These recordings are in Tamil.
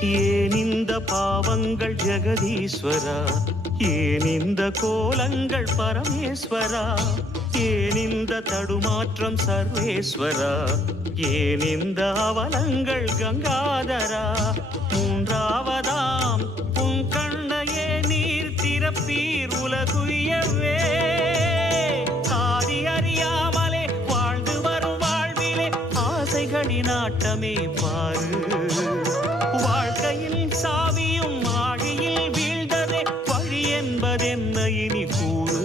ஏன் இந்த பாவங்கள் ஜெகதீஸ்வரா, ஏன் இந்த கோலங்கள் பரமேஸ்வரா, ஏன் இந்த தடுமாற்றம் சர்வேஸ்வரா, ஏன் இந்த அவலங்கள் கங்காதரா. மூன்றாவதாம் உன் கண்ணையே நீர் திறப்பீர் உலகுயவே. ஆதி அறியாமலே வாழ்ந்து வரும் வாழ்விலே ஆசைகளின் ஆட்டமே பாரு. வாழ்க்கையில் சாவியும் ஆழியில் வீழ்ந்ததே, வழி என்பதென்ன இனி கூறு.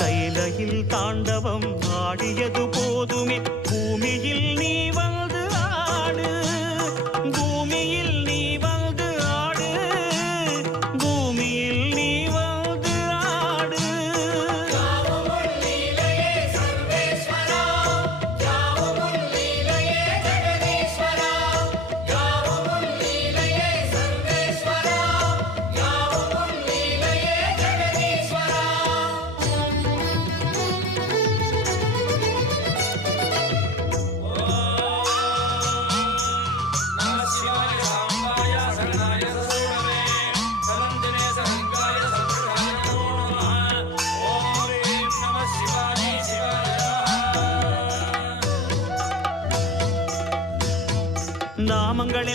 கைலையில் தாண்டவம் ஆடியது போதுமே, பூமியில் நீ வந்து ஆடு. பூமியில் நீ வந்து ஆடு, பூமியில் நீ வந்து ஆடு. நாமங்கள்